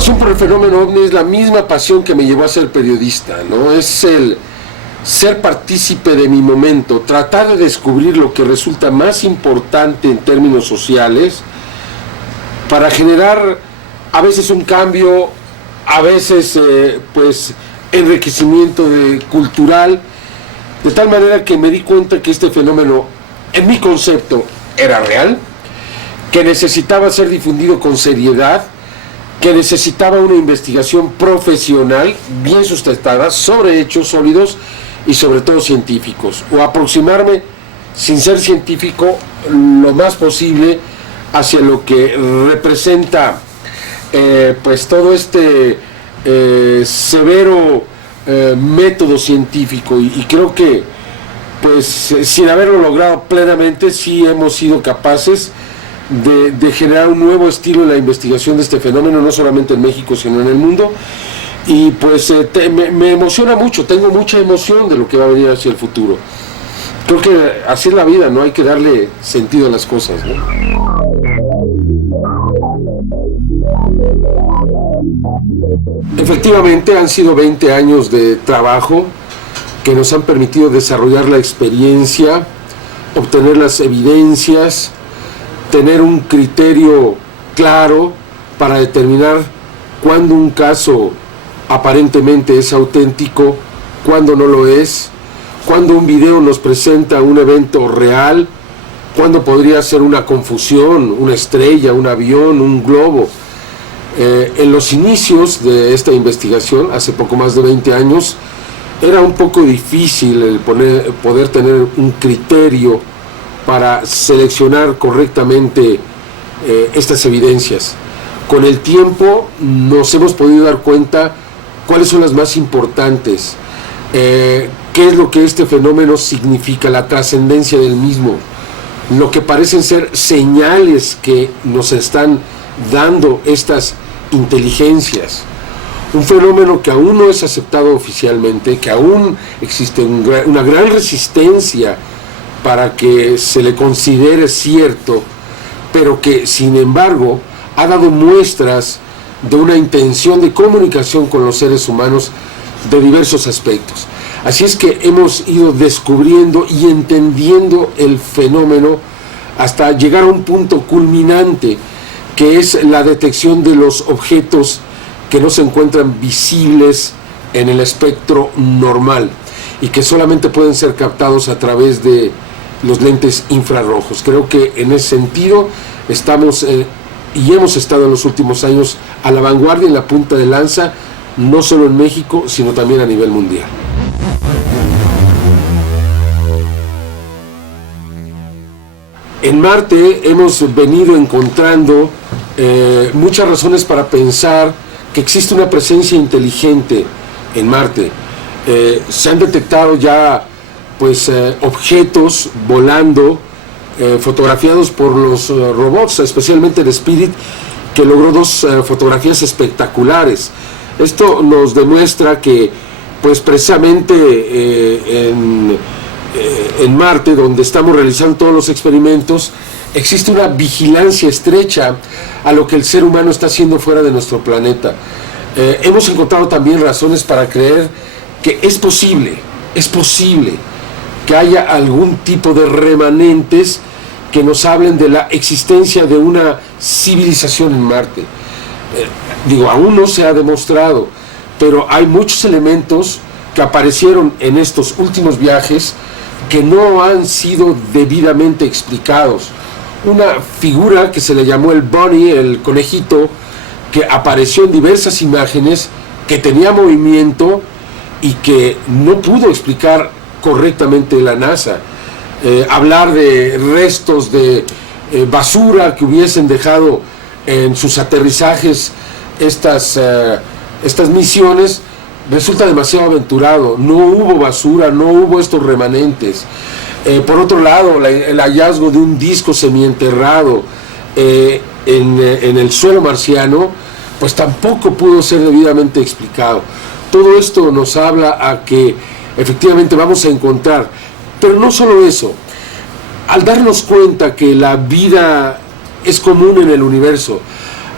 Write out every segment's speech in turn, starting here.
pasión por el fenómeno ovni es la misma pasión que me llevó a ser periodista, ¿no? Es el ser partícipe de mi momento, tratar de descubrir lo que resulta más importante en términos sociales para generar a veces un cambio, a veces pues enriquecimiento cultural, de tal manera que me di cuenta que este fenómeno, en mi concepto, era real, que necesitaba ser difundido con seriedad, que necesitaba una investigación profesional, bien sustentada, sobre hechos sólidos y sobre todo científicos, o aproximarme, sin ser científico, lo más posible hacia lo que representa pues todo este severo método científico, y creo que pues sin haberlo logrado plenamente, sí hemos sido capaces de generar un nuevo estilo en la investigación de este fenómeno, no solamente en México, sino en el mundo. Y pues me emociona mucho, tengo mucha emoción de lo que va a venir hacia el futuro. Creo que así es la vida, ¿no? Hay que darle sentido a las cosas, ¿no? Efectivamente, han sido 20 años de trabajo que nos han permitido desarrollar la experiencia, obtener las evidencias, tener un criterio claro para determinar cuándo un caso aparentemente es auténtico, cuándo no lo es, cuándo un video nos presenta un evento real, cuándo podría ser una confusión, una estrella, un avión, un globo. En los inicios de esta investigación, hace poco más de 20 años, era un poco difícil el poder tener un criterio para seleccionar correctamente estas evidencias. Con el tiempo nos hemos podido dar cuenta cuáles son las más importantes, qué es lo que este fenómeno significa, la trascendencia del mismo, lo que parecen ser señales que nos están dando estas inteligencias. Un fenómeno que aún no es aceptado oficialmente, que aún existe una gran resistencia para que se le considere cierto, pero que sin embargo ha dado muestras de una intención de comunicación con los seres humanos de diversos aspectos. Así es que hemos ido descubriendo y entendiendo el fenómeno hasta llegar a un punto culminante, que es la detección de los objetos que no se encuentran visibles en el espectro normal y que solamente pueden ser captados a través de los lentes infrarrojos. Creo que en ese sentido estamos y hemos estado en los últimos años a la vanguardia, en la punta de lanza, no solo en México, sino también a nivel mundial. En Marte hemos venido encontrando muchas razones para pensar que existe una presencia inteligente en Marte. Se han detectado ya pues objetos volando, fotografiados por los robots, especialmente el Spirit, que logró 2 fotografías espectaculares. Esto nos demuestra que pues precisamente en Marte, donde estamos realizando todos los experimentos, existe una vigilancia estrecha a lo que el ser humano está haciendo fuera de nuestro planeta. Hemos encontrado también razones para creer que es posible que haya algún tipo de remanentes que nos hablen de la existencia de una civilización en Marte. Aún no se ha demostrado, pero hay muchos elementos que aparecieron en estos últimos viajes que no han sido debidamente explicados. Una figura que se le llamó el Bunny, el conejito, que apareció en diversas imágenes, que tenía movimiento y que no pudo explicar correctamente la NASA. Hablar de restos de basura que hubiesen dejado en sus aterrizajes estas misiones resulta demasiado aventurado. No hubo basura, no hubo estos remanentes. Por otro lado, el hallazgo de un disco semienterrado en el suelo marciano, pues tampoco pudo ser debidamente explicado. Todo esto nos habla a que efectivamente vamos a encontrar, pero no solo eso, al darnos cuenta que la vida es común en el universo,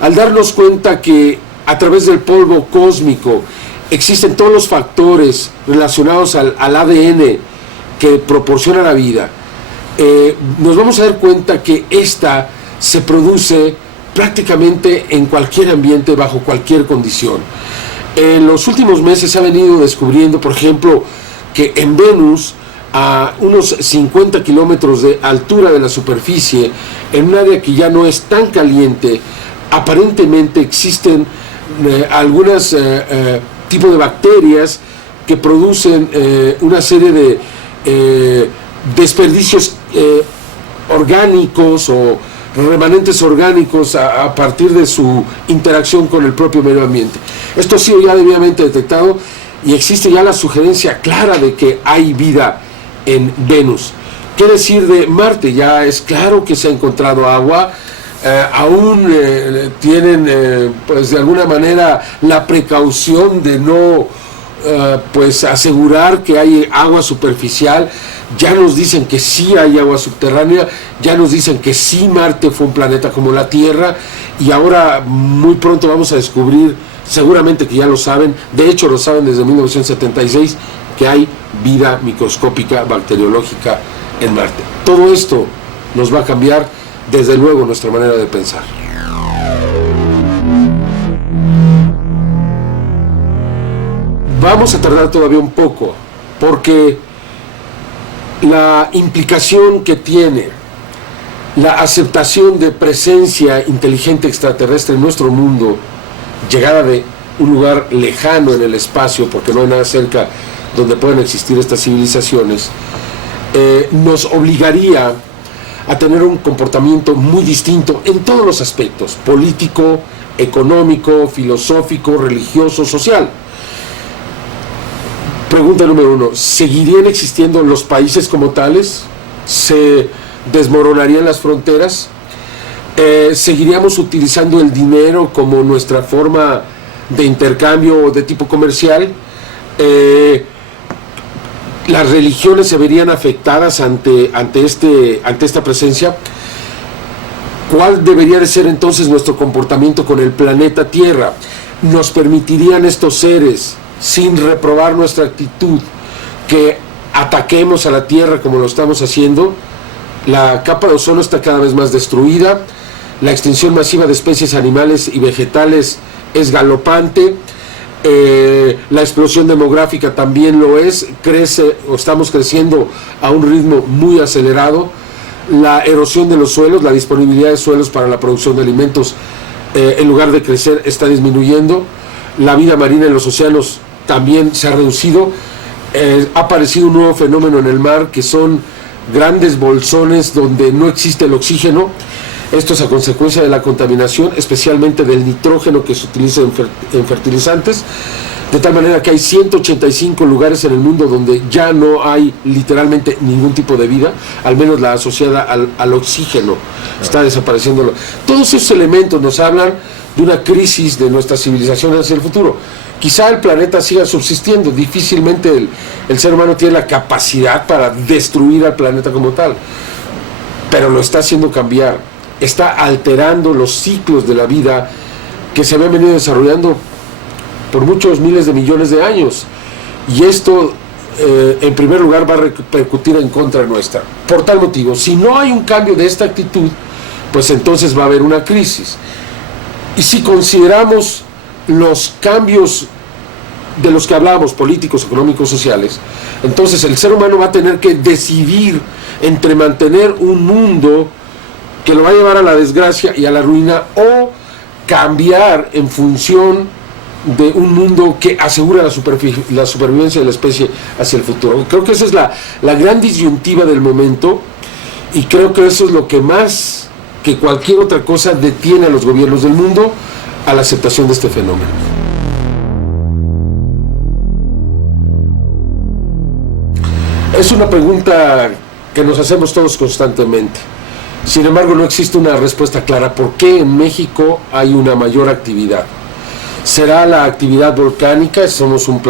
al darnos cuenta que a través del polvo cósmico, existen todos los factores relacionados al ADN que proporciona la vida, nos vamos a dar cuenta que esta se produce prácticamente en cualquier ambiente, bajo cualquier condición. En los últimos meses se ha venido descubriendo, por ejemplo, que en Venus, a unos 50 kilómetros de altura de la superficie, en un área que ya no es tan caliente, aparentemente existen algunos tipos de bacterias que producen una serie de desperdicios orgánicos o remanentes orgánicos a partir de su interacción con el propio medio ambiente. Esto ha sido ya debidamente detectado y existe ya la sugerencia clara de que hay vida en Venus. ¿Qué decir de Marte? Ya es claro que se ha encontrado agua, aún tienen pues de alguna manera la precaución de no pues asegurar que hay agua superficial. Ya nos dicen que sí hay agua subterránea, ya nos dicen que sí Marte fue un planeta como la Tierra, y ahora muy pronto vamos a descubrir, seguramente que ya lo saben, de hecho lo saben desde 1976, que hay vida microscópica bacteriológica en Marte. Todo esto nos va a cambiar desde luego nuestra manera de pensar. Vamos a tardar todavía un poco, porque la implicación que tiene la aceptación de presencia inteligente extraterrestre en nuestro mundo, llegada de un lugar lejano en el espacio, porque no hay nada cerca donde puedan existir estas civilizaciones, nos obligaría a tener un comportamiento muy distinto en todos los aspectos: político, económico, filosófico, religioso, social. Pregunta número 1, ¿seguirían existiendo los países como tales? ¿Se desmoronarían las fronteras? ¿Seguiríamos utilizando el dinero como nuestra forma de intercambio de tipo comercial? ¿Las religiones se verían afectadas ante esta presencia? ¿Cuál debería de ser entonces nuestro comportamiento con el planeta Tierra? ¿Nos permitirían estos seres, sin reprobar nuestra actitud, que ataquemos a la Tierra como lo estamos haciendo? La capa de ozono está cada vez más destruida, la extinción masiva de especies animales y vegetales es galopante, la explosión demográfica también lo es, crece o estamos creciendo a un ritmo muy acelerado, la erosión de los suelos, la disponibilidad de suelos para la producción de alimentos, en lugar de crecer, está disminuyendo, la vida marina en los océanos también se ha reducido, ha aparecido un nuevo fenómeno en el mar que son grandes bolsones donde no existe el oxígeno. Esto es a consecuencia de la contaminación, especialmente del nitrógeno que se utiliza en fertilizantes, de tal manera que hay 185 lugares en el mundo donde ya no hay literalmente ningún tipo de vida, al menos la asociada al oxígeno, está desapareciendo. Todos esos elementos nos hablan de una crisis de nuestra civilización hacia el futuro. Quizá el planeta siga subsistiendo, difícilmente el ser humano tiene la capacidad para destruir al planeta como tal, pero lo está haciendo cambiar, está alterando los ciclos de la vida que se habían venido desarrollando por muchos miles de millones de años, y esto en primer lugar va a repercutir en contra nuestra. Por tal motivo, si no hay un cambio de esta actitud, pues entonces va a haber una crisis. Y si consideramos los cambios de los que hablábamos, políticos, económicos, sociales, entonces el ser humano va a tener que decidir entre mantener un mundo que lo va a llevar a la desgracia y a la ruina, o cambiar en función de un mundo que asegura la supervivencia de la especie hacia el futuro. Creo que esa es la gran disyuntiva del momento, y creo que eso es lo que más que cualquier otra cosa detiene a los gobiernos del mundo a la aceptación de este fenómeno. Es una pregunta que nos hacemos todos constantemente. Sin embargo, no existe una respuesta clara. ¿Por qué en México hay una mayor actividad? ¿Será la actividad volcánica? Somos un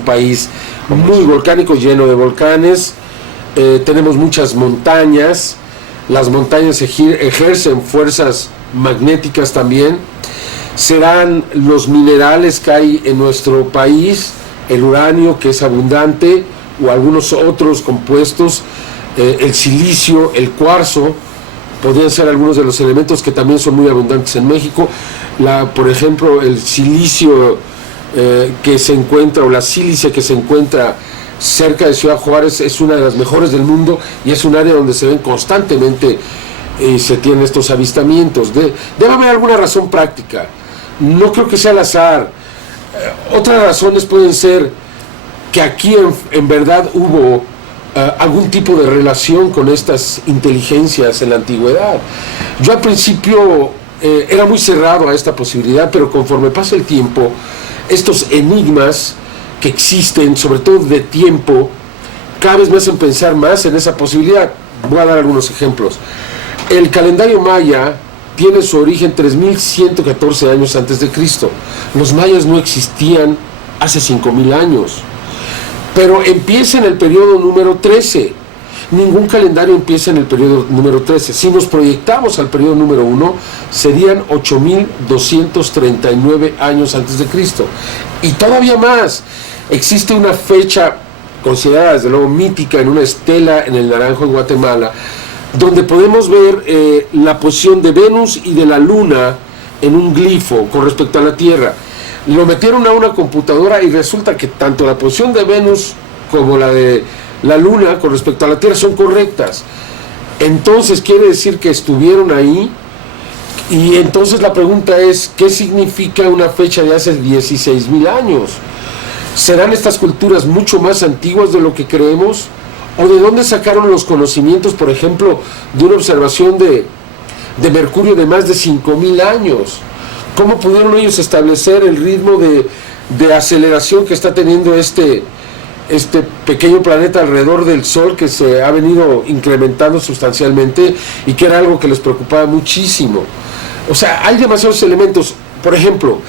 país muy volcánico, lleno de volcanes. Tenemos muchas montañas. Las montañas ejercen fuerzas magnéticas también. serán los minerales que hay en nuestro país, el uranio que es abundante, o algunos otros compuestos, el silicio, el cuarzo, podrían ser algunos de los elementos que también son muy abundantes en México. Por ejemplo, el silicio que se encuentra, o la sílice que se encuentra cerca de Ciudad Juárez, es una de las mejores del mundo, y es un área donde se ven constantemente se tienen estos avistamientos. Debe haber alguna razón práctica, no creo que sea al azar. Otras razones pueden ser que aquí en verdad hubo algún tipo de relación con estas inteligencias en la antigüedad. Yo al principio era muy cerrado a esta posibilidad, pero conforme pasa el tiempo, estos enigmas que existen, sobre todo de tiempo, cada vez me hacen pensar más en esa posibilidad. Voy a dar algunos ejemplos. El calendario maya tiene su origen 3114 años antes de Cristo. Los mayas no existían hace 5000 años, pero empieza en el periodo número 13. Ningún calendario empieza en el periodo número 13. Si nos proyectamos al periodo número 1, serían 8239 años antes de Cristo. Y todavía más, existe una fecha considerada desde luego mítica en una estela en el Naranjo, en Guatemala, donde podemos ver la posición de Venus y de la Luna en un glifo con respecto a la Tierra. Lo metieron a una computadora y resulta que tanto la posición de Venus como la de la Luna con respecto a la Tierra son correctas. Entonces quiere decir que estuvieron ahí, y entonces la pregunta es, ¿qué significa una fecha de hace 16,000 años? ¿Serán estas culturas mucho más antiguas de lo que creemos? ¿O de dónde sacaron los conocimientos, por ejemplo, de una observación de Mercurio de más de 5000 años? ¿Cómo pudieron ellos establecer el ritmo de aceleración que está teniendo este pequeño planeta alrededor del Sol, que se ha venido incrementando sustancialmente y que era algo que les preocupaba muchísimo? O sea, hay demasiados elementos. Por ejemplo,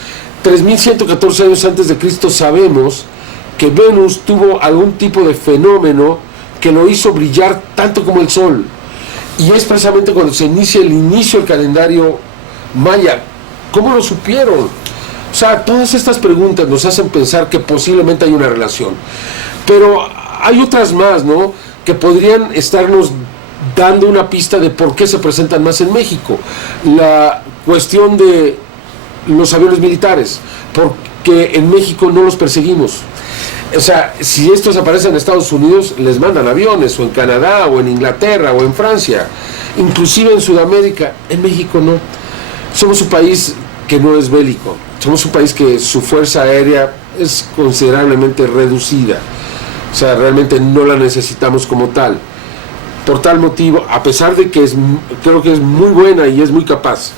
3114 años antes de Cristo sabemos que Venus tuvo algún tipo de fenómeno que lo hizo brillar tanto como el Sol, y es precisamente cuando se inicia el calendario maya. ¿Cómo lo supieron? O sea, todas estas preguntas nos hacen pensar que posiblemente hay una relación, pero hay otras más, ¿no?, que podrían estarnos dando una pista de por qué se presentan más en México. La cuestión de los aviones militares, porque en México no los perseguimos. O sea, si estos aparecen en Estados Unidos, les mandan aviones, o en Canadá, o en Inglaterra, o en Francia, inclusive en Sudamérica. En México no. Somos un país que no es bélico. Somos un país que su fuerza aérea es considerablemente reducida. O sea, realmente no la necesitamos como tal. Por tal motivo, a pesar de que creo que es muy buena y es muy capaz,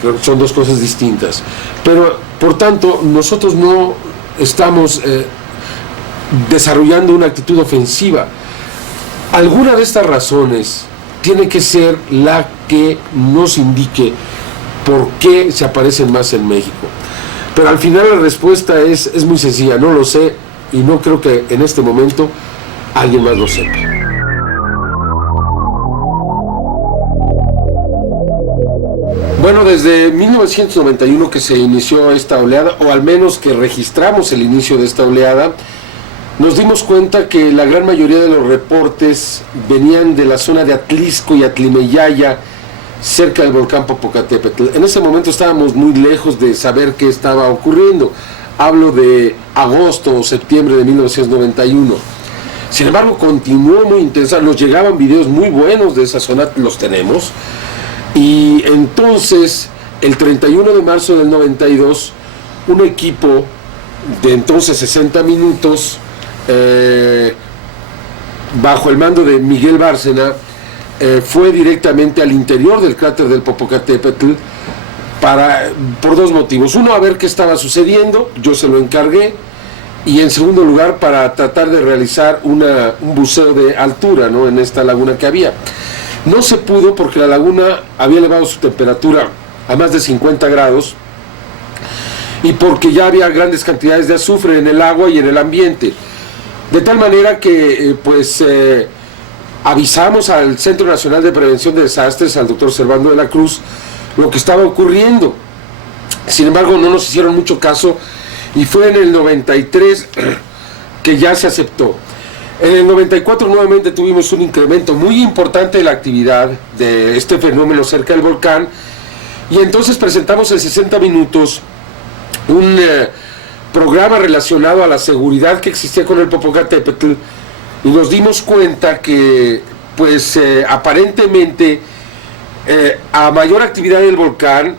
creo que son dos cosas distintas. Pero, por tanto, nosotros no estamos desarrollando una actitud ofensiva. Alguna de estas razones tiene que ser la que nos indique por qué se aparecen más en México. Pero al final la respuesta es muy sencilla: no lo sé, y no creo que en este momento alguien más lo sepa. Bueno, desde 1991 que se inició esta oleada, o al menos que registramos el inicio de esta oleada, nos dimos cuenta que la gran mayoría de los reportes venían de la zona de Atlisco y Atlimeyaya, cerca del volcán Popocatépetl. En ese momento estábamos muy lejos de saber qué estaba ocurriendo. Hablo de agosto o septiembre de 1991. Sin embargo, continuó muy intensa. Nos llegaban videos muy buenos de esa zona, los tenemos. Y entonces, el 31 de marzo del 92, un equipo de entonces 60 Minutos, bajo el mando de Miguel Bárcena, fue directamente al interior del cráter del Popocatépetl por dos motivos. Uno, a ver qué estaba sucediendo, yo se lo encargué, y en segundo lugar, para tratar de realizar un buceo de altura, ¿no?, en esta laguna que había. No se pudo porque la laguna había elevado su temperatura a más de 50 grados y porque ya había grandes cantidades de azufre en el agua y en el ambiente. De tal manera que avisamos al Centro Nacional de Prevención de Desastres, al doctor Servando de la Cruz, lo que estaba ocurriendo. Sin embargo, no nos hicieron mucho caso y fue en el 93 que ya se aceptó. En el 94 nuevamente tuvimos un incremento muy importante de la actividad de este fenómeno cerca del volcán, y entonces presentamos en 60 minutos un programa relacionado a la seguridad que existía con el Popocatépetl, y nos dimos cuenta que pues aparentemente a mayor actividad del volcán,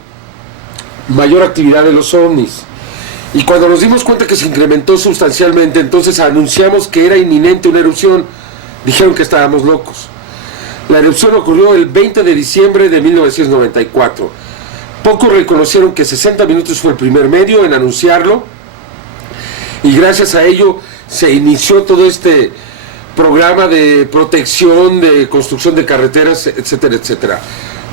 mayor actividad de los ovnis. Y cuando nos dimos cuenta que se incrementó sustancialmente, entonces anunciamos que era inminente una erupción. Dijeron que estábamos locos. La erupción ocurrió el 20 de diciembre de 1994. Pocos reconocieron que 60 minutos fue el primer medio en anunciarlo, y gracias a ello se inició todo este programa de protección, de construcción de carreteras, etcétera, etcétera.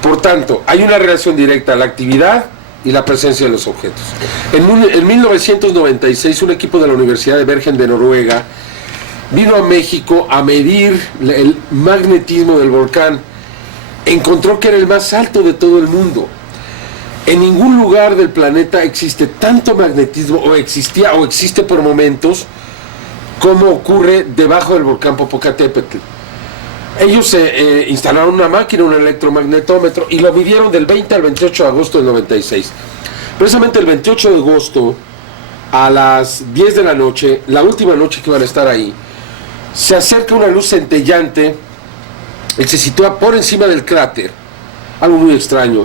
Por tanto, hay una relación directa a la actividad y la presencia de los objetos. En 1996, un equipo de la Universidad de Bergen de Noruega vino a México a medir el magnetismo del volcán. Encontró que era el más alto de todo el mundo. En ningún lugar del planeta existe tanto magnetismo, o existía o existe por momentos, como ocurre debajo del volcán Popocatépetl. Ellos instalaron una máquina, un electromagnetómetro, y lo midieron del 20 al 28 de agosto del 96. Precisamente el 28 de agosto, a las 10 de la noche, la última noche que iban a estar ahí, se acerca una luz centellante y se sitúa por encima del cráter, algo muy extraño,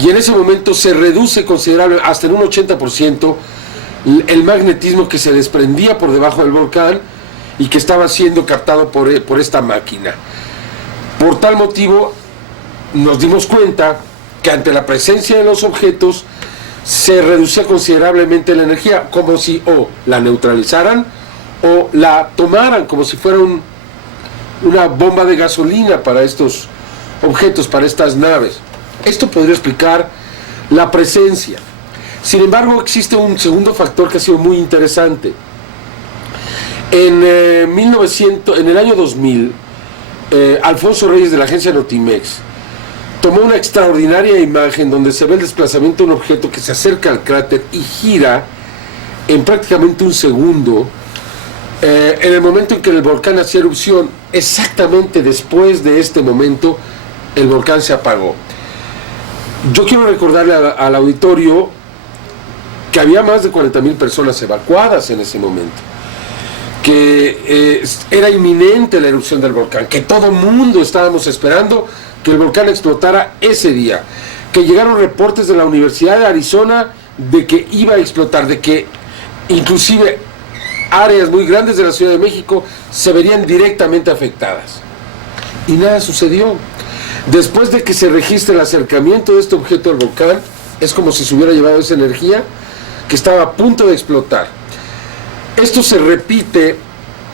y en ese momento se reduce considerable, hasta en un 80%, el magnetismo que se desprendía por debajo del volcán y que estaba siendo captado por esta máquina. Por tal motivo, nos dimos cuenta que ante la presencia de los objetos se reducía considerablemente la energía, como si o la neutralizaran o la tomaran, como si fuera una bomba de gasolina para estos objetos, para estas naves. Esto podría explicar la presencia. Sin embargo, existe un segundo factor que ha sido muy interesante. En el año 2000, Alfonso Reyes, de la agencia Notimex, tomó una extraordinaria imagen donde se ve el desplazamiento de un objeto que se acerca al cráter y gira en prácticamente un segundo, en el momento en que el volcán hacía erupción. Exactamente después de este momento, el volcán se apagó. Yo quiero recordarle al auditorio que había más de 40,000 personas evacuadas en ese momento, que era inminente la erupción del volcán, que todo el mundo estábamos esperando que el volcán explotara ese día, que llegaron reportes de la Universidad de Arizona de que iba a explotar, de que inclusive áreas muy grandes de la Ciudad de México se verían directamente afectadas. Y nada sucedió. Después de que se registre el acercamiento de este objeto al volcán, es como si se hubiera llevado esa energía que estaba a punto de explotar. Esto se repite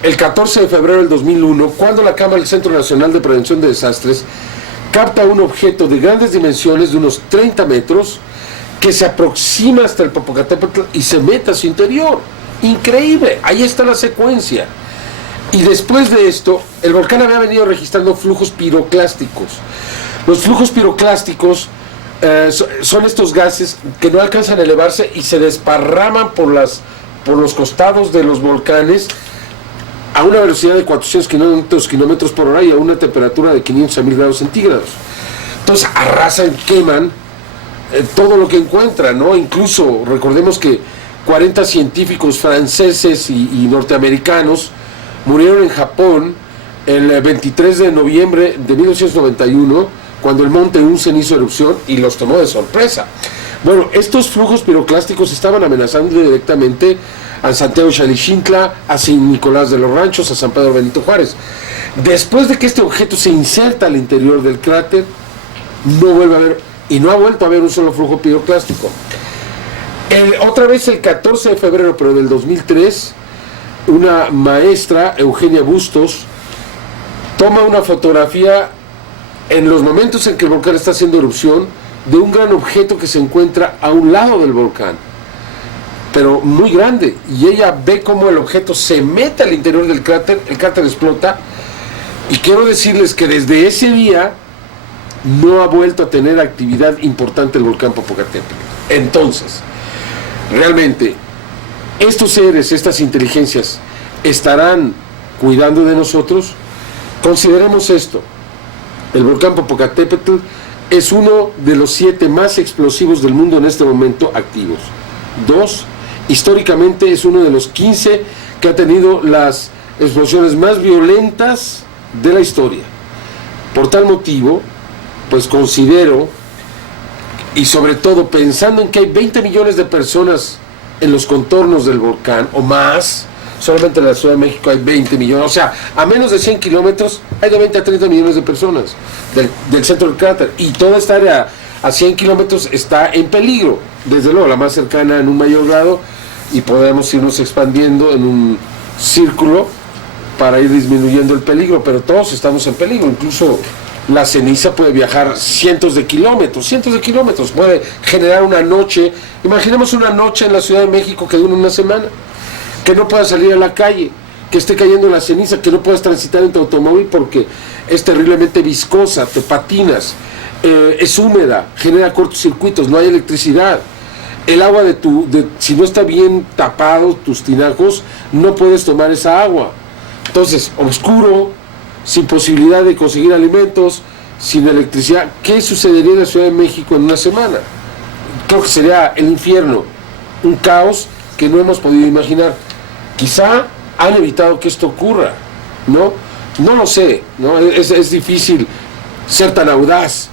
el 14 de febrero del 2001, cuando la Cámara del Centro Nacional de Prevención de Desastres capta un objeto de grandes dimensiones, de unos 30 metros, que se aproxima hasta el Popocatépetl y se mete a su interior. Increíble, ahí está la secuencia. Y después de esto, el volcán había venido registrando flujos piroclásticos. Los flujos piroclásticos son estos gases que no alcanzan a elevarse y se desparraman por los costados de los volcanes a una velocidad de 400 kilómetros por hora y a una temperatura de 500 a 1000 grados centígrados. Entonces arrasan, queman todo lo que encuentran, ¿no? Incluso recordemos que 40 científicos franceses y norteamericanos murieron en Japón el 23 de noviembre de 1991, cuando el monte Unzen hizo erupción y los tomó de sorpresa. Bueno, estos flujos piroclásticos estaban amenazando directamente a Santiago Xalixintla, a San Nicolás de los Ranchos, a San Pedro Benito Juárez. Después de que este objeto se inserta al interior del cráter, no vuelve a haber, y no ha vuelto a haber un solo flujo piroclástico. Otra vez el 14 de febrero, pero del 2003, una maestra, Eugenia Bustos, toma una fotografía en los momentos en que el volcán está haciendo erupción de un gran objeto que se encuentra a un lado del volcán, pero muy grande, y ella ve cómo el objeto se mete al interior del cráter, el cráter explota, y quiero decirles que desde ese día no ha vuelto a tener actividad importante el volcán Popocatépetl. Entonces, realmente, estos seres, estas inteligencias, ¿estarán cuidando de nosotros? Consideremos esto. El volcán Popocatépetl es uno de los 7 más explosivos del mundo en este momento activos. 2, históricamente es uno de los 15 que ha tenido las explosiones más violentas de la historia. Por tal motivo, pues considero, y sobre todo pensando en que hay 20 millones de personas en los contornos del volcán, o más, solamente en la Ciudad de México hay 20 millones, o sea, a menos de 100 kilómetros hay de 20 a 30 millones de personas del centro del cráter, y toda esta área a 100 kilómetros está en peligro, desde luego la más cercana en un mayor grado, y podemos irnos expandiendo en un círculo para ir disminuyendo el peligro, pero todos estamos en peligro, incluso la ceniza puede viajar cientos de kilómetros, puede generar una noche, imaginemos una noche en la Ciudad de México que dure una semana, que no puedas salir a la calle, que esté cayendo la ceniza, que no puedas transitar en tu automóvil porque es terriblemente viscosa, te patinas, es húmeda, genera cortocircuitos, no hay electricidad. El agua si no está bien tapado tus tinacos, no puedes tomar esa agua. Entonces, oscuro, sin posibilidad de conseguir alimentos, sin electricidad. ¿Qué sucedería en la Ciudad de México en una semana? Creo que sería el infierno, un caos que no hemos podido imaginar. Quizá han evitado que esto ocurra, ¿no? No lo sé, ¿no? Es difícil ser tan audaz,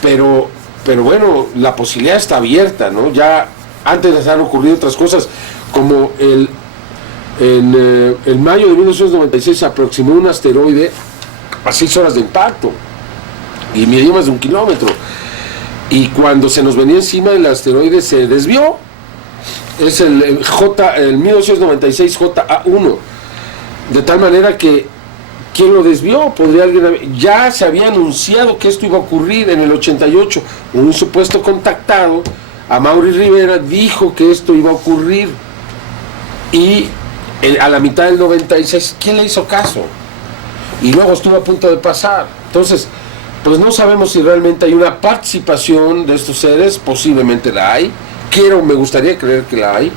pero bueno, la posibilidad está abierta, ¿no? Ya antes han ocurrido otras cosas, como en mayo de 1996 se aproximó un asteroide a 6 horas de impacto y medía más de 1 kilómetro, y cuando se nos venía encima el asteroide se desvió. Es el 1996 JA1, de tal manera que ¿quién lo desvió? Ya se había anunciado que esto iba a ocurrir en el 88. Un supuesto contactado, Amaury Rivera, dijo que esto iba a ocurrir, y a la mitad del 96, ¿quién le hizo caso? Y luego estuvo a punto de pasar. Entonces, pues no sabemos si realmente hay una participación de estos seres, posiblemente la hay, me gustaría creer que la hay,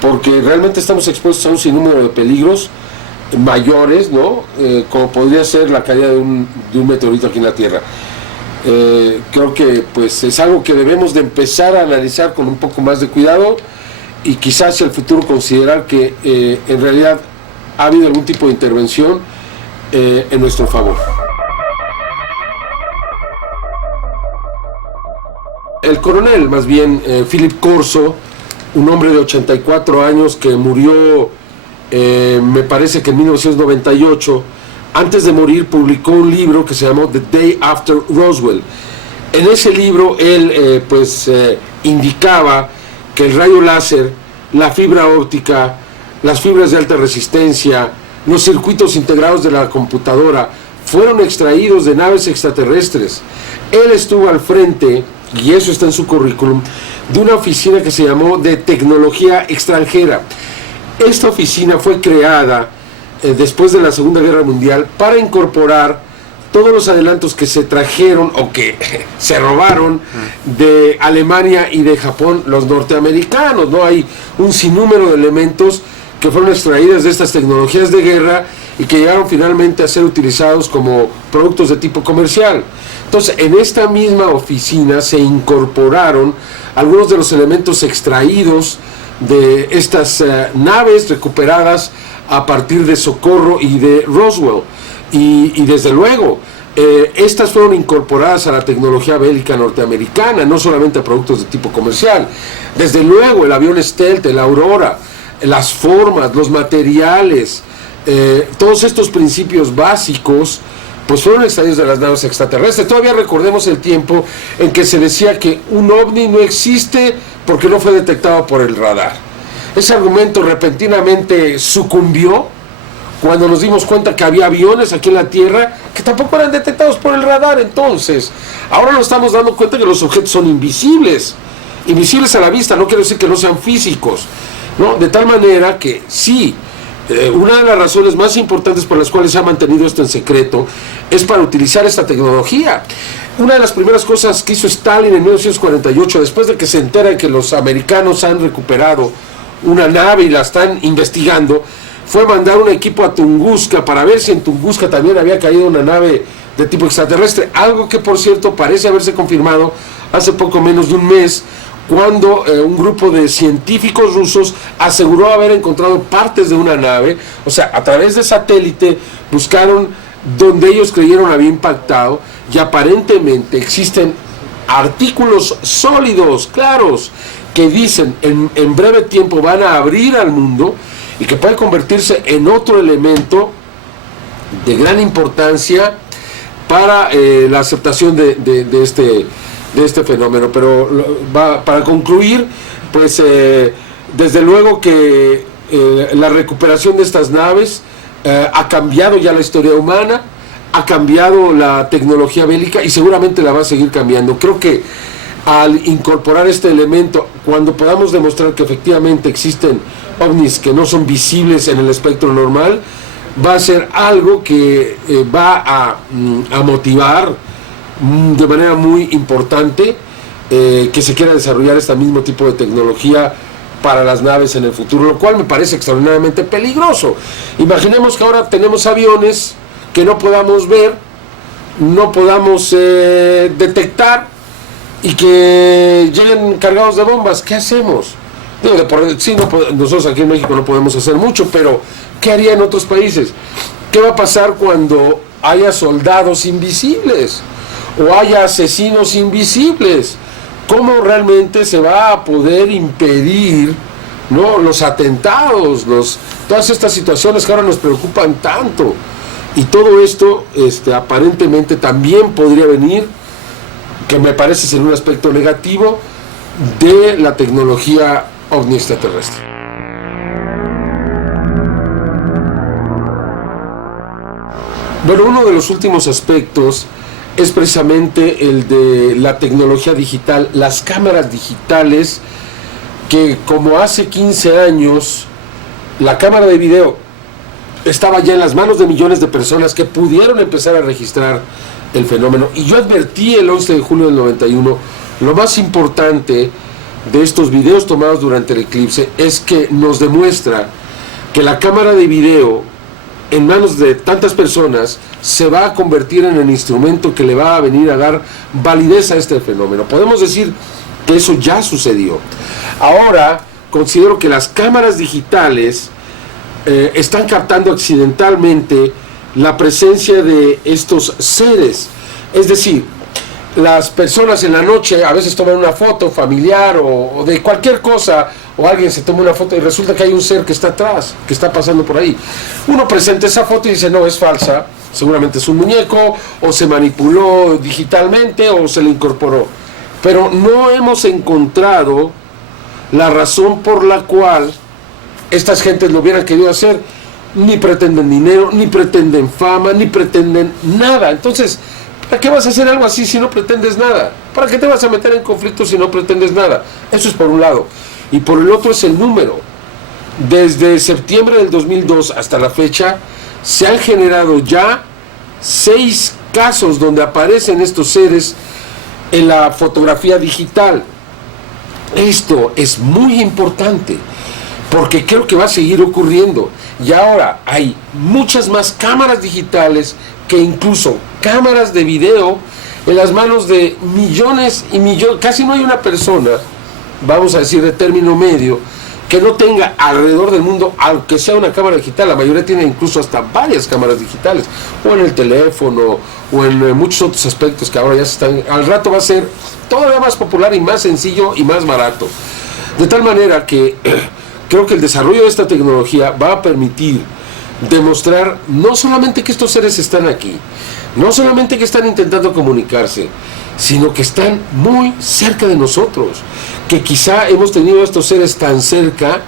porque realmente estamos expuestos a un sinnúmero de peligros mayores, ¿no? Como podría ser la caída de un meteorito aquí en la Tierra. Creo que pues es algo que debemos de empezar a analizar con un poco más de cuidado, y quizás hacia el futuro considerar que en realidad ha habido algún tipo de intervención en nuestro favor. El coronel, más bien, Philip Corso, un hombre de 84 años que murió, me parece que en 1998, antes de morir publicó un libro que se llamó The Day After Roswell. En ese libro él indicaba que el rayo láser, la fibra óptica, las fibras de alta resistencia, los circuitos integrados de la computadora fueron extraídos de naves extraterrestres. Él estuvo al frente, y eso está en su currículum, de una oficina que se llamó de tecnología extranjera. Esta oficina fue creada después de la Segunda Guerra Mundial para incorporar todos los adelantos que se trajeron o que se robaron de Alemania y de Japón los norteamericanos, ¿no? Hay un sinnúmero de elementos que fueron extraídos de estas tecnologías de guerra y que llegaron finalmente a ser utilizados como productos de tipo comercial. Entonces, en esta misma oficina se incorporaron algunos de los elementos extraídos de estas naves recuperadas a partir de Socorro y de Roswell. Y desde luego, estas fueron incorporadas a la tecnología bélica norteamericana, no solamente a productos de tipo comercial. Desde luego, el avión Stealth, el Aurora, las formas, los materiales, todos estos principios básicos, pues fueron extraídos de las naves extraterrestres. Todavía recordemos el tiempo en que se decía que un ovni no existe porque no fue detectado por el radar. Ese argumento repentinamente sucumbió cuando nos dimos cuenta que había aviones aquí en la Tierra que tampoco eran detectados por el radar. Entonces, ahora nos estamos dando cuenta que los objetos son invisibles a la vista, no quiero decir que no sean físicos, ¿no? De tal manera que sí, una de las razones más importantes por las cuales se ha mantenido esto en secreto es para utilizar esta tecnología. Una de las primeras cosas que hizo Stalin en 1948, después de que se entera que los americanos han recuperado una nave y la están investigando, fue mandar un equipo a Tunguska para ver si en Tunguska también había caído una nave de tipo extraterrestre, algo que por cierto parece haberse confirmado hace poco menos de un mes, cuando un grupo de científicos rusos aseguró haber encontrado partes de una nave. O sea, a través de satélite buscaron donde ellos creyeron había impactado, y aparentemente existen artículos sólidos, claros, que dicen en breve tiempo van a abrir al mundo y que puede convertirse en otro elemento de gran importancia para la aceptación de este fenómeno. Pero para concluir, pues desde luego que la recuperación de estas naves ha cambiado ya la historia humana, ha cambiado la tecnología bélica y seguramente la va a seguir cambiando. Creo que al incorporar este elemento, cuando podamos demostrar que efectivamente existen ovnis que no son visibles en el espectro normal, va a ser algo que va a motivar de manera muy importante que se quiera desarrollar este mismo tipo de tecnología para las naves en el futuro, lo cual me parece extraordinariamente peligroso. Imaginemos que ahora tenemos aviones que no podamos ver, no podamos detectar y que lleguen cargados de bombas. ¿Qué hacemos? Digo, sí, nosotros aquí en México no podemos hacer mucho, pero ¿qué haría en otros países? ¿Qué va a pasar cuando haya soldados invisibles o haya asesinos invisibles? ¿Cómo realmente se va a poder impedir, ¿no?, los atentados, todas estas situaciones que ahora nos preocupan tanto? Y todo esto aparentemente también podría venir, que me parece ser un aspecto negativo, de la tecnología ovni extraterrestre. Bueno, uno de los últimos aspectos es precisamente el de la tecnología digital, las cámaras digitales, que como hace 15 años la cámara de video estaba ya en las manos de millones de personas que pudieron empezar a registrar el fenómeno. Y yo advertí el 11 de julio del 91, lo más importante de estos videos tomados durante el eclipse es que nos demuestra que la cámara de video en manos de tantas personas se va a convertir en el instrumento que le va a venir a dar validez a este fenómeno. Podemos decir que eso ya sucedió. Ahora considero que las cámaras digitales están captando accidentalmente la presencia de estos seres. Es decir, las personas en la noche a veces toman una foto familiar o de cualquier cosa, o alguien se toma una foto y resulta que hay un ser que está atrás, que está pasando por ahí. Uno presenta esa foto y dice, no, es falsa, seguramente es un muñeco, o se manipuló digitalmente, o se le incorporó. Pero no hemos encontrado la razón por la cual estas gentes lo hubieran querido hacer. Ni pretenden dinero, ni pretenden fama, ni pretenden nada. Entonces, ¿para qué vas a hacer algo así si no pretendes nada? ¿Para qué te vas a meter en conflicto si no pretendes nada? Eso es por un lado. Y por el otro es el número. Desde septiembre del 2002 hasta la fecha, se han generado ya 6 casos donde aparecen estos seres en la fotografía digital. Esto es muy importante, porque creo que va a seguir ocurriendo. Y ahora hay muchas más cámaras digitales que incluso cámaras de video en las manos de millones y millones. Casi no hay una persona, vamos a decir de término medio, que no tenga alrededor del mundo, aunque sea una cámara digital. La mayoría tiene incluso hasta varias cámaras digitales, o en el teléfono, o en muchos otros aspectos que ahora ya se están. Al rato va a ser todavía más popular y más sencillo y más barato. De tal manera que creo que el desarrollo de esta tecnología va a permitir demostrar no solamente que estos seres están aquí, no solamente que están intentando comunicarse, sino que están muy cerca de nosotros, que quizá hemos tenido a estos seres tan cerca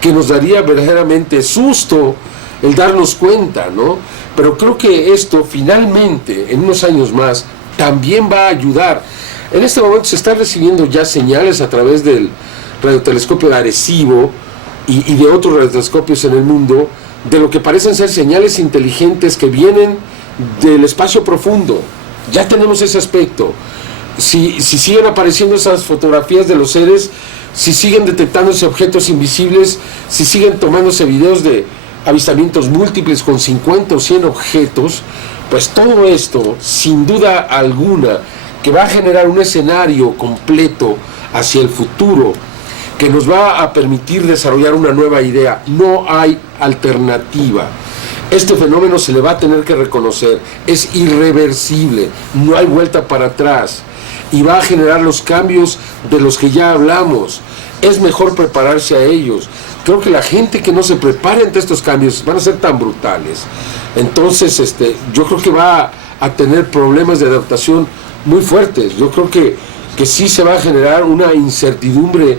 que nos daría verdaderamente susto el darnos cuenta, ¿no? Pero creo que esto finalmente, en unos años más, también va a ayudar. En este momento se están recibiendo ya señales a través del radiotelescopio de Arecibo y de otros radiotelescopios en el mundo, de lo que parecen ser señales inteligentes que vienen del espacio profundo. Ya tenemos ese aspecto. Si siguen apareciendo esas fotografías de los seres, si siguen detectándose objetos invisibles, si siguen tomándose videos de avistamientos múltiples con 50 o 100 objetos, pues todo esto, sin duda alguna, que va a generar un escenario completo hacia el futuro, que nos va a permitir desarrollar una nueva idea. No hay alternativa. Este fenómeno se le va a tener que reconocer, es irreversible, no hay vuelta para atrás, y va a generar los cambios de los que ya hablamos. Es mejor prepararse a ellos. Creo que la gente que no se prepare ante estos cambios van a ser tan brutales. Entonces, yo creo que va a tener problemas de adaptación muy fuertes. Yo creo que sí se va a generar una incertidumbre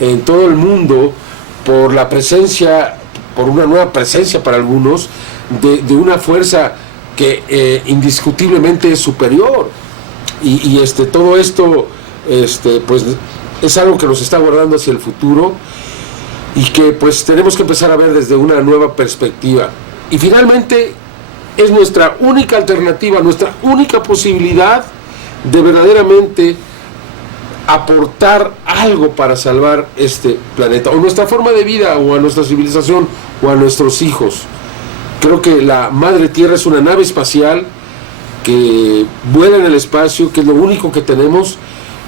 en todo el mundo por la presencia, por una nueva presencia para algunos, de una fuerza que indiscutiblemente es superior. Y todo esto, pues es algo que nos está guardando hacia el futuro y que pues tenemos que empezar a ver desde una nueva perspectiva. Y finalmente es nuestra única alternativa, nuestra única posibilidad de verdaderamente aportar algo para salvar este planeta, o nuestra forma de vida, o a nuestra civilización, o a nuestros hijos. Creo que la Madre Tierra es una nave espacial que vuela en el espacio, que es lo único que tenemos,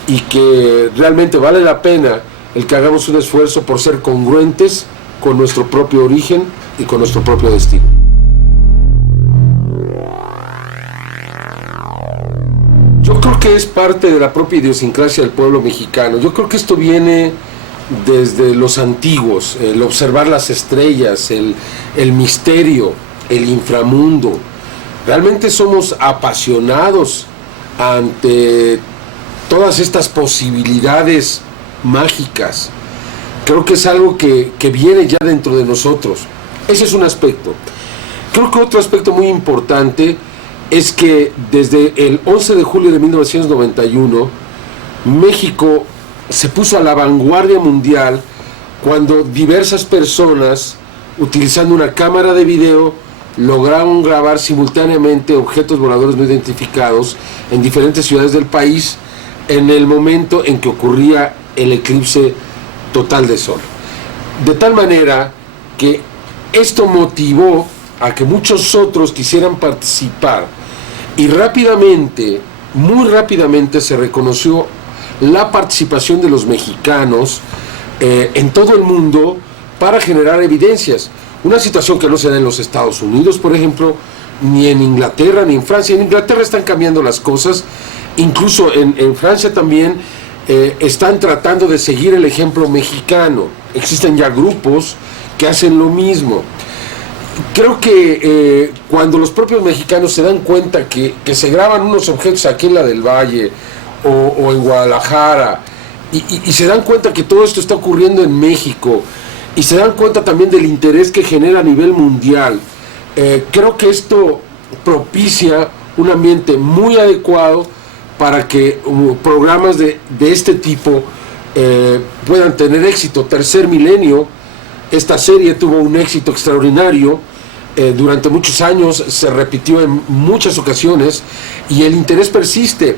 y que realmente vale la pena el que hagamos un esfuerzo por ser congruentes con nuestro propio origen y con nuestro propio destino. Yo creo que es parte de la propia idiosincrasia del pueblo mexicano. Yo creo que esto viene desde los antiguos, el observar las estrellas, el misterio, el inframundo. Realmente somos apasionados ante todas estas posibilidades mágicas. Creo que es algo que viene ya dentro de nosotros. Ese es un aspecto. Creo que otro aspecto muy importante es que desde el 11 de julio de 1991, México se puso a la vanguardia mundial cuando diversas personas, utilizando una cámara de video, lograron grabar simultáneamente objetos voladores no identificados en diferentes ciudades del país en el momento en que ocurría el eclipse total de sol. De tal manera que esto motivó a que muchos otros quisieran participar, y rápidamente, muy rápidamente se reconoció la participación de los mexicanos en todo el mundo para generar evidencias. Una situación que no se da en los Estados Unidos, por ejemplo, ni en Inglaterra, ni en Francia. En Inglaterra están cambiando las cosas, incluso en Francia también están tratando de seguir el ejemplo mexicano. Existen ya grupos que hacen lo mismo. Creo que cuando los propios mexicanos se dan cuenta que se graban unos objetos aquí en la del Valle o en Guadalajara y se dan cuenta que todo esto está ocurriendo en México, y se dan cuenta también del interés que genera a nivel mundial, creo que esto propicia un ambiente muy adecuado para que programas de este tipo puedan tener éxito. Tercer Milenio, esta serie tuvo un éxito extraordinario, durante muchos años se repitió en muchas ocasiones y el interés persiste.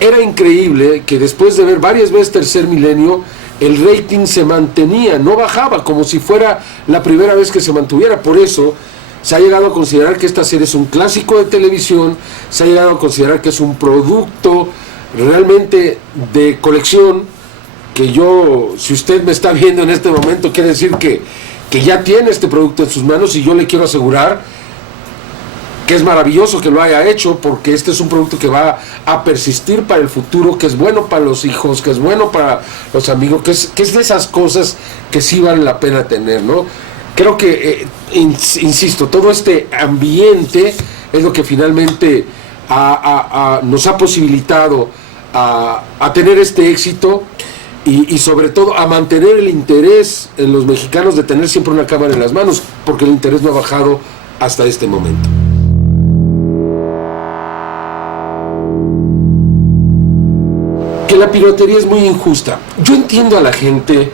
Era increíble que después de ver varias veces Tercer Milenio, el rating se mantenía, no bajaba, como si fuera la primera vez que se mantuviera. Por eso se ha llegado a considerar que esta serie es un clásico de televisión, se ha llegado a considerar que es un producto realmente de colección, que yo, si usted me está viendo en este momento, quiere decir que ya tiene este producto en sus manos, y yo le quiero asegurar que es maravilloso que lo haya hecho, porque este es un producto que va a persistir para el futuro, que es bueno para los hijos, que es bueno para los amigos, que es de esas cosas que sí vale la pena tener, ¿no? Creo que, insisto, todo este ambiente es lo que finalmente nos ha posibilitado a tener este éxito, y sobre todo a mantener el interés en los mexicanos de tener siempre una cámara en las manos, porque el interés no ha bajado hasta este momento. Que la piratería es muy injusta. Yo entiendo a la gente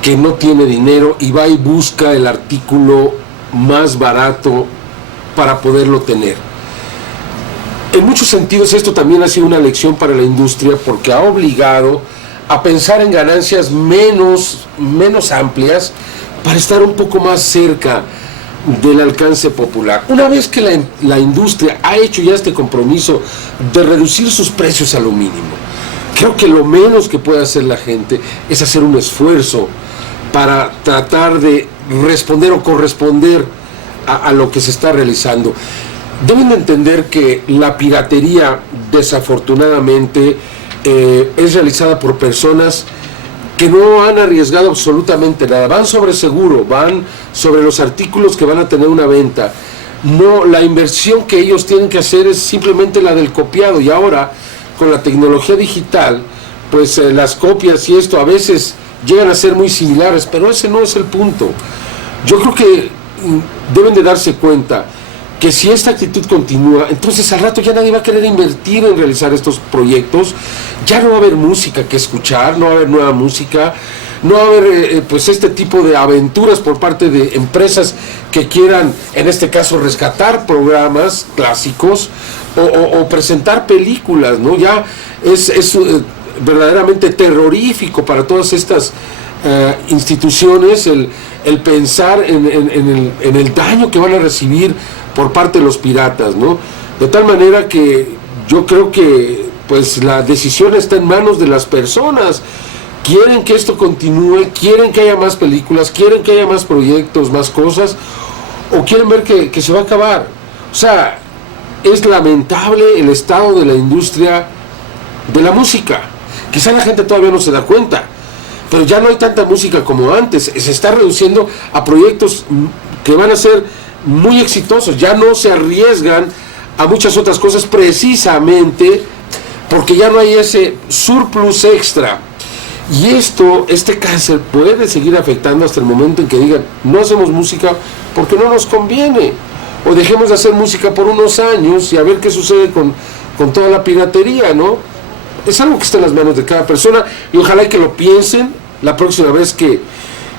que no tiene dinero y va y busca el artículo más barato para poderlo tener. En muchos sentidos esto también ha sido una lección para la industria porque ha obligado a pensar en ganancias menos amplias para estar un poco más cerca del alcance popular. Una vez que la industria ha hecho ya este compromiso de reducir sus precios a lo mínimo, creo que lo menos que puede hacer la gente es hacer un esfuerzo para tratar de responder o corresponder a lo que se está realizando. Deben de entender que la piratería, desafortunadamente, es realizada por personas que no han arriesgado absolutamente nada. Van sobre seguro, van sobre los artículos que van a tener una venta. No, la inversión que ellos tienen que hacer es simplemente la del copiado. Y ahora, con la tecnología digital, pues las copias y esto a veces llegan a ser muy similares, pero ese no es el punto. Yo creo que deben de darse cuenta que si esta actitud continúa, entonces al rato ya nadie va a querer invertir en realizar estos proyectos, ya no va a haber música que escuchar, no va a haber nueva música, no va a haber pues este tipo de aventuras por parte de empresas que quieran, en este caso, rescatar programas clásicos o presentar películas, ¿no? Ya es verdaderamente terrorífico para todas estas instituciones el pensar en el daño que van a recibir por parte de los piratas, ¿no? De tal manera que yo creo que pues la decisión está en manos de las personas. Quieren que esto continúe, quieren que haya más películas, quieren que haya más proyectos, más cosas, o quieren ver que se va a acabar. O sea, es lamentable el estado de la industria de la música. Quizá la gente todavía no se da cuenta, pero ya no hay tanta música como antes. Se está reduciendo a proyectos que van a ser muy exitosos. Ya no se arriesgan a muchas otras cosas precisamente porque ya no hay ese surplus extra. Y este cáncer puede seguir afectando hasta el momento en que digan, no hacemos música porque no nos conviene, o dejemos de hacer música por unos años y a ver qué sucede con toda la piratería, ¿no? Es algo que está en las manos de cada persona y ojalá que lo piensen la próxima vez que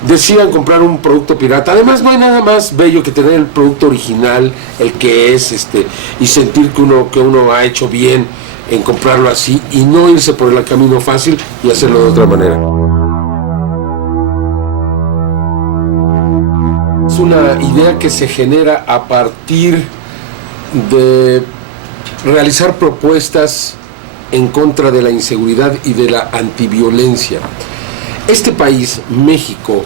decidan comprar un producto pirata. Además, no hay nada más bello que tener el producto original, el que es, y sentir que uno ha hecho bien en comprarlo así y no irse por el camino fácil y hacerlo de otra manera. Es una idea que se genera a partir de realizar propuestas en contra de la inseguridad y de la antiviolencia. Este país, México,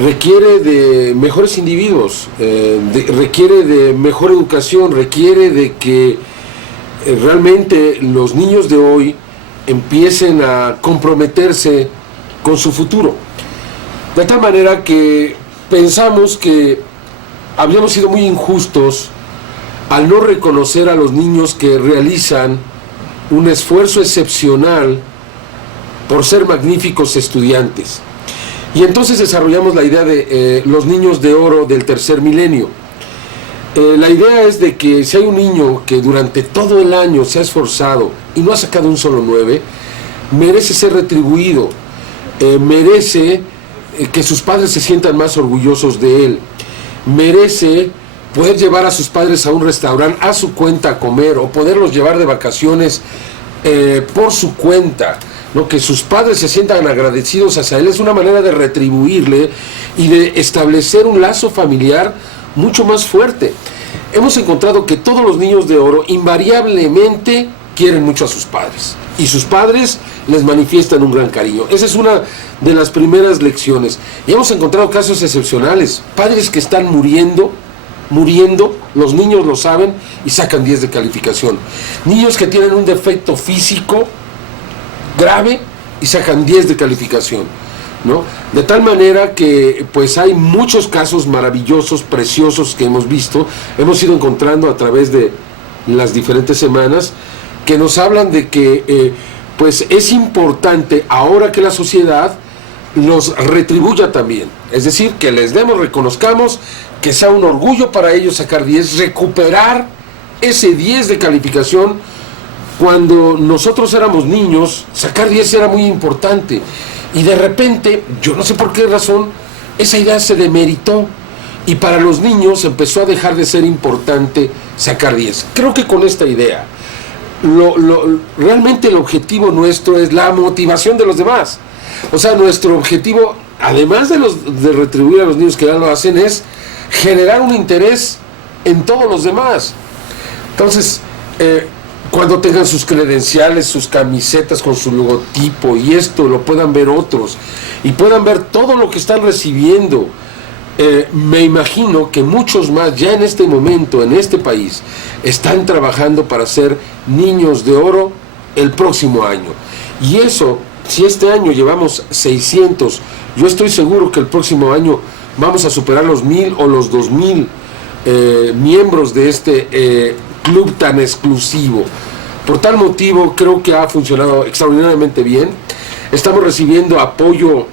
requiere de mejores individuos, requiere de mejor educación, requiere de que realmente los niños de hoy empiecen a comprometerse con su futuro. De tal manera que pensamos que habíamos sido muy injustos al no reconocer a los niños que realizan un esfuerzo excepcional por ser magníficos estudiantes. Y entonces desarrollamos la idea de los niños de oro del tercer milenio. La idea es de que si hay un niño que durante todo el año se ha esforzado y no ha sacado un solo 9, merece ser retribuido, merece que sus padres se sientan más orgullosos de él, merece poder llevar a sus padres a un restaurante a su cuenta a comer o poderlos llevar de vacaciones por su cuenta, ¿no? Que sus padres se sientan agradecidos hacia él. Es una manera de retribuirle y de establecer un lazo familiar mucho más fuerte. Hemos encontrado que todos los niños de oro invariablemente quieren mucho a sus padres y sus padres les manifiestan un gran cariño. Esa es una de las primeras lecciones. Y hemos encontrado casos excepcionales, padres que están muriendo, los niños lo saben y sacan 10 de calificación. Niños que tienen un defecto físico grave y sacan 10 de calificación, ¿no? De tal manera que pues hay muchos casos maravillosos, preciosos que hemos visto, hemos ido encontrando a través de las diferentes semanas, que nos hablan de que pues es importante ahora que la sociedad los retribuya también, es decir, que les demos, reconozcamos, que sea un orgullo para ellos sacar 10, recuperar ese 10 de calificación. Cuando nosotros éramos niños, sacar 10 era muy importante. Y de repente, yo no sé por qué razón, esa idea se demeritó. Y para los niños empezó a dejar de ser importante sacar 10. Creo que con esta idea realmente el objetivo nuestro es la motivación de los demás. O sea, nuestro objetivo, además de retribuir a los niños que ya lo hacen, es generar un interés en todos los demás. Entonces, cuando tengan sus credenciales, sus camisetas con su logotipo y esto lo puedan ver otros y puedan ver todo lo que están recibiendo, me imagino que muchos más ya en este momento, en este país, están trabajando para ser niños de oro el próximo año. Y eso, si este año llevamos 600, yo estoy seguro que el próximo año vamos a superar los 1000 o los 2000 miembros de este club tan exclusivo. Por tal motivo creo que ha funcionado extraordinariamente bien. Estamos recibiendo apoyo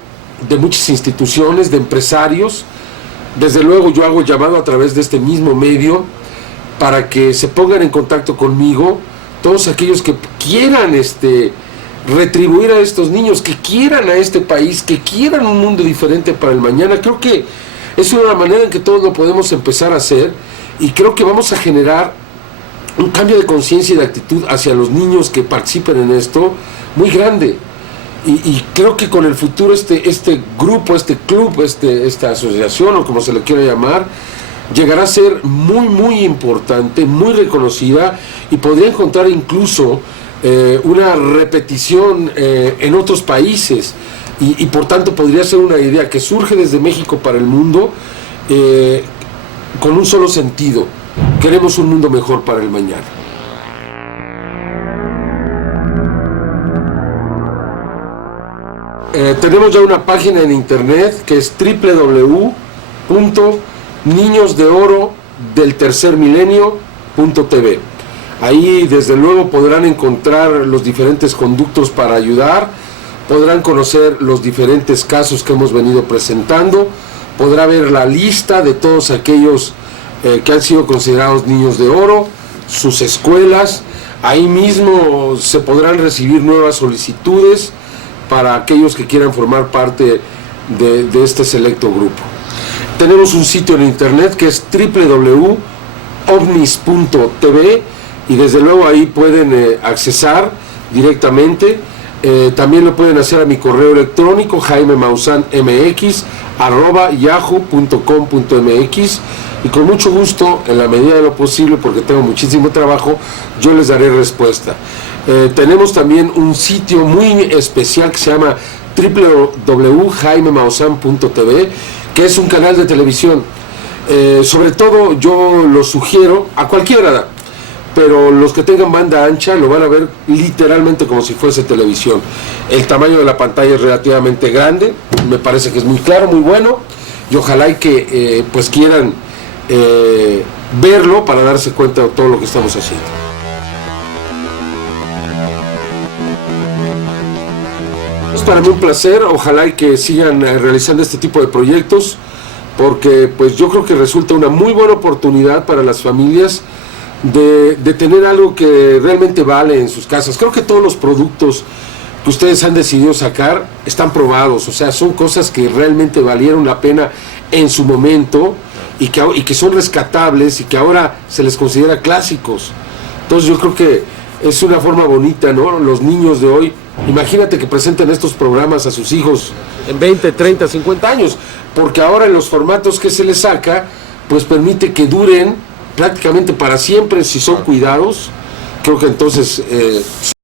de muchas instituciones, de empresarios. Desde luego yo hago llamado a través de este mismo medio para que se pongan en contacto conmigo todos aquellos que quieran retribuir a estos niños, que quieran a este país, que quieran un mundo diferente para el mañana. Creo que es una manera en que todos lo podemos empezar a hacer, y creo que vamos a generar un cambio de conciencia y de actitud hacia los niños que participen en esto muy grande. Y creo que con el futuro este grupo, este club, esta asociación, o como se le quiera llamar, llegará a ser muy muy importante, muy reconocida, y podría encontrar incluso una repetición en otros países, y por tanto podría ser una idea que surge desde México para el mundo, con un solo sentido: queremos un mundo mejor para el mañana. Tenemos ya una página en internet que es www.niñosdeorodeltercermilenio.tv. Ahí desde luego podrán encontrar los diferentes conductos para ayudar, podrán conocer los diferentes casos que hemos venido presentando, podrá ver la lista de todos aquellos que han sido considerados niños de oro, sus escuelas. Ahí mismo se podrán recibir nuevas solicitudes para aquellos que quieran formar parte de este selecto grupo. Tenemos un sitio en internet que es www.ovnis.tv, y desde luego ahí pueden accesar directamente. También lo pueden hacer a mi correo electrónico jaimemaussanmx@yahoo.com.mx, y con mucho gusto, en la medida de lo posible, porque tengo muchísimo trabajo, yo les daré respuesta. Tenemos también un sitio muy especial que se llama www.jaimemaussan.tv, que es un canal de televisión. Sobre todo yo lo sugiero a cualquier edad, pero los que tengan banda ancha lo van a ver literalmente como si fuese televisión. El tamaño de la pantalla es relativamente grande, me parece que es muy claro, muy bueno, y ojalá y que pues quieran verlo para darse cuenta de todo lo que estamos haciendo. Es para mí un placer, ojalá y que sigan realizando este tipo de proyectos, porque pues yo creo que resulta una muy buena oportunidad para las familias de tener algo que realmente vale en sus casas. Creo que todos los productos que ustedes han decidido sacar están probados, o sea, son cosas que realmente valieron la pena en su momento, y que son rescatables y que ahora se les considera clásicos. Entonces yo creo que es una forma bonita, ¿no? Los niños de hoy, imagínate que presenten estos programas a sus hijos en 20, 30, 50 años, porque ahora en los formatos que se les saca, pues permite que duren prácticamente para siempre si son cuidados. Creo que entonces